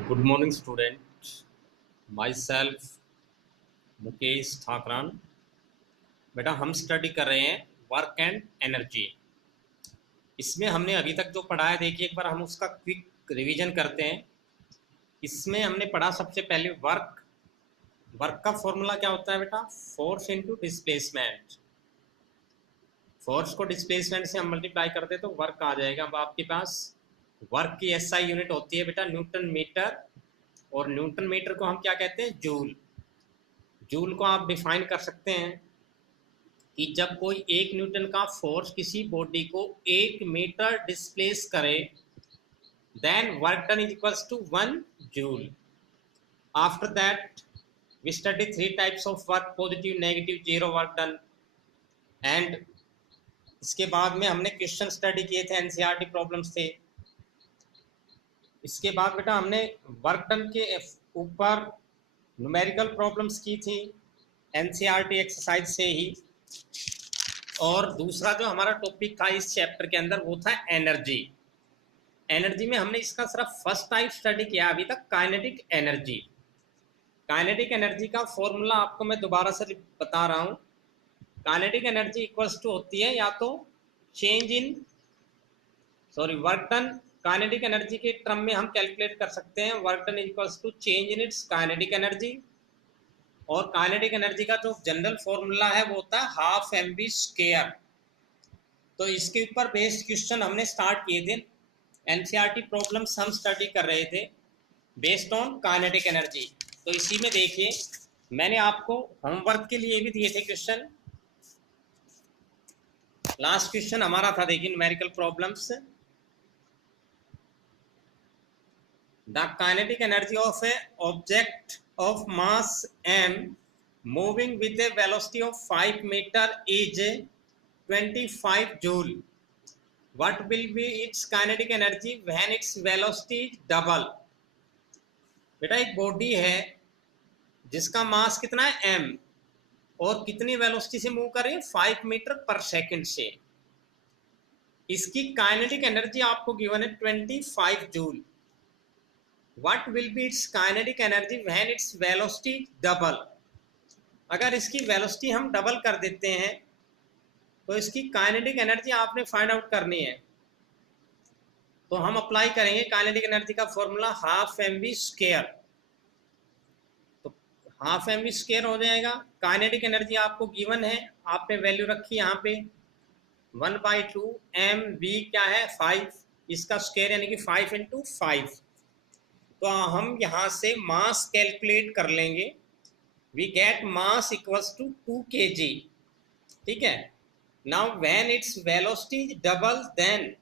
Good morning student. My self Mukesh Thakran. बेटा हम study कर रहे हैं वर्क एंड एनर्जी। इसमें हमने अभी तक जो पढ़ा है देखिए एक बार हम उसका क्विक रिवीजन करते हैं। इसमें हमने पढ़ा सबसे पहले वर्क। वर्क का फॉर्मूला क्या होता है बेटा? Force into displacement. फोर्स को डिस्प्लेसमेंट से हम मल्टीप्लाई करते हैं तो वर्क आ जाएगा। अब आपके पास वर्क की एसआई यूनिट होती है बेटा न्यूटन मीटर, और न्यूटन मीटर को हम क्या कहते हैं? जूल। जूल को आप डिफाइन कर सकते हैं कि जब कोई एक न्यूटन का फोर्स किसी बॉडी को 1 मीटर डिस्प्लेस करे, then work done is equals to 1 joule. After that we study 3 types of work: positive, negative, zero work done. And इसके बाद में हमने क्वेश्चन स्टडी किए थे, एनसीईआरटी प्रॉब्लम्स थे। इसके बाद बेटा हमने वर्क डन के ऊपर न्यूमेरिकल प्रॉब्लम्स की थी एनसीईआरटी एक्सरसाइज से ही। और दूसरा जो हमारा टॉपिक था इस चैप्टर के अंदर वो था एनर्जी। एनर्जी में हमने इसका सिर्फ फर्स्ट टाइप स्टडी किया अभी तक, काइनेटिक एनर्जी। काइनेटिक एनर्जी का फॉर्मूला आपको मैं दोबारा से बता रहा हूँ। काइनेटिक एनर्जी इक्वल्स टू होती है या तो change in work done. Kinetic energy के टर्म में हम कैलकुलेट कर सकते हैं work done equals to change in its kinetic energy. और काइनेटिक एनर्जी का जो जनरल फॉर्मूला है वो होता है हाफ एम वी स्क्वायर। तो इसके ऊपर बेस्ड क्वेश्चन हमने स्टार्ट किए थे, एनसीईआरटी प्रॉब्लम्स हम स्टडी कर रहे थे बेस्ड ऑन काइनेटिक एनर्जी। तो इसी में देखिए मैंने आपको होमवर्क के लिए भी दिए थे क्वेश्चन। लास्ट क्वेश्चन हमारा था देखिए numerical problems. The kinetic energy of A object of mass m moving with a velocity of 5 meter is 25 joule. What will be its kinetic energy when its velocity is double? बेटा एक body है जिसका मास कितना है m और कितनी velocity से move कर रही है 5 मीटर पर सेकंड से। इसकी काइनेटिक एनर्जी आपको गिवन है 25 joule. What will be it's kinetic energy when its velocity double? अगर इसकी वेलोसिटी हम डबल कर देते हैं तो इसकी काइनेटिक एनर्जी आपने फाइंड आउट करनी है। तो हम अप्लाई करेंगे काइनेटिक एनर्जी का formula half M V square. तो हाफ एम वी स्क्वायर हो जाएगा। काइनेटिक एनर्जी आपको गिवन है, आपने वैल्यू रखी यहाँ पे 1/2 एम वी क्या है 5, इसका स्क्वायर यानी कि 5 × 5। तो हम यहाँ से मास कैलकुलेट कर लेंगे। We get mass equals to 2 kg। ठीक है। Now when its velocity double then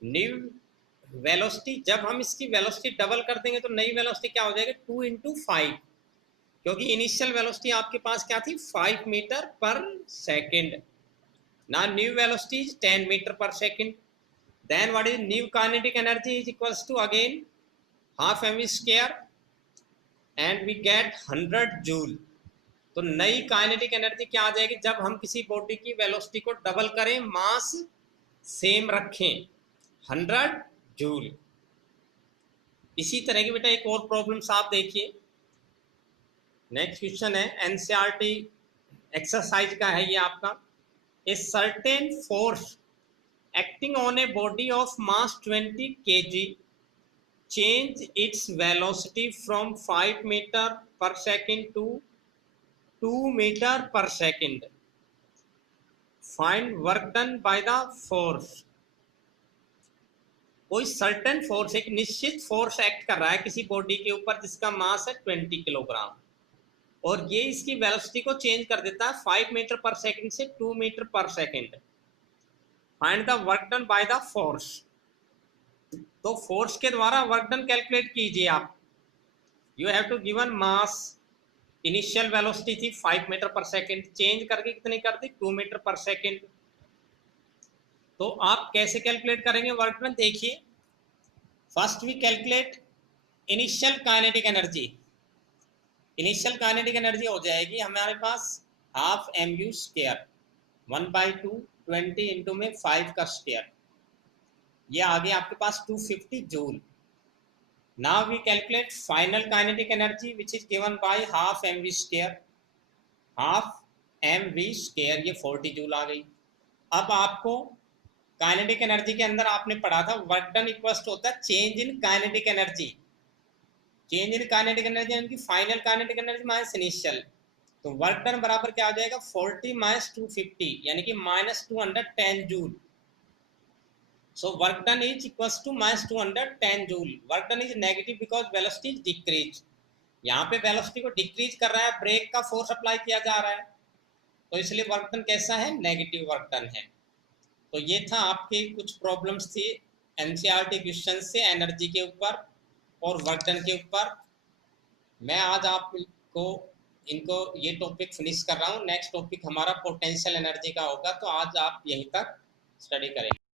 new velocity, जब हम इसकी वेलोसिटी डबल कर देंगे तो नई वेलोसिटी क्या हो जाएगी 2 × 5, क्योंकि इनिशियल वेलोसिटी आपके पास क्या थी 5 मीटर पर सेकेंड। ना new velocity is 10 metre per second. Then what is new kinetic energy is equals to again half M V square and we get 100 joule. तो नई काइनेटिक एनर्जी क्या आ जाएगी जब हम किसी बॉडी की वेलोसिटी को डबल करें, मास सेम रखें, 100 जूल। इसी तरह की बेटा एक और प्रॉब्लम्स आप देखिए। नेक्स्ट क्वेश्चन है एनसीईआरटी एक्सरसाइज का है ये आपका। A certain force acting on a body of mass 20 kg change its velocity from 5 meter per second to 2 meter per second. Find work done by the force. कोई certain force, एक निश्चित force act कर रहा है किसी body के ऊपर जिसका मास है 20 किलोग्राम, और ये इसकी वेलोसिटी को चेंज कर देता है 5 मीटर पर सेकंड से 2 metre per second. Find the work done by the force. तो फोर्स के द्वारा वर्क डन कैलकुलेट कीजिए आप। You have to given mass, initial velocity थी 5 मीटर पर सेकंड, चेंज करके कितनी कर दी 2 मीटर पर सेकंड। तो आप कैसे कैलकुलेट करेंगे वर्क डन? देखिए first we calculate initial kinetic energy. Initial kinetic energy हो जाएगी हमारे पास half m u square 1/2 20 into में 5 का स्क्वायर, ये आ गया आपके पास 250 joule. Now we calculate final kinetic energy which is given by half mv square, half M V square, ये 40 जूल आ गई। अब आपको काइनेटिक एनर्जी के अंदर आपने पढ़ा था वर्क डन इक्वल्स टू होता है change in kinetic energy, change in kinetic energy यानी कि final kinetic energy minus initial. तो वर्क डन बराबर क्या आ जाएगा 40 माइनस 250 यानी कि minus 210 joule. So work done is equals to minus 210 joule. Work done is negative because velocity is decrease, यहाँ पे वेलोसिटी को डिक्रीज कर रहा है, ब्रेक का फोर्स अप्लाई किया जा रहा है, तो इसलिए वर्क डन कैसा है, नेगेटिव वर्क डन है। तो ये था आपके कुछ प्रॉब्लम्स थी एनसीईआरटी क्वेश्चन से एनर्जी के ऊपर और वर्क डन के ऊपर। मैं आज आपको इनको ये टॉपिक फिनिश कर रहा हूँ, नेक्स्ट टॉपिक हमारा पोटेंशियल एनर्जी का होगा, तो आज आप यहीं तक स्टडी करेंगे।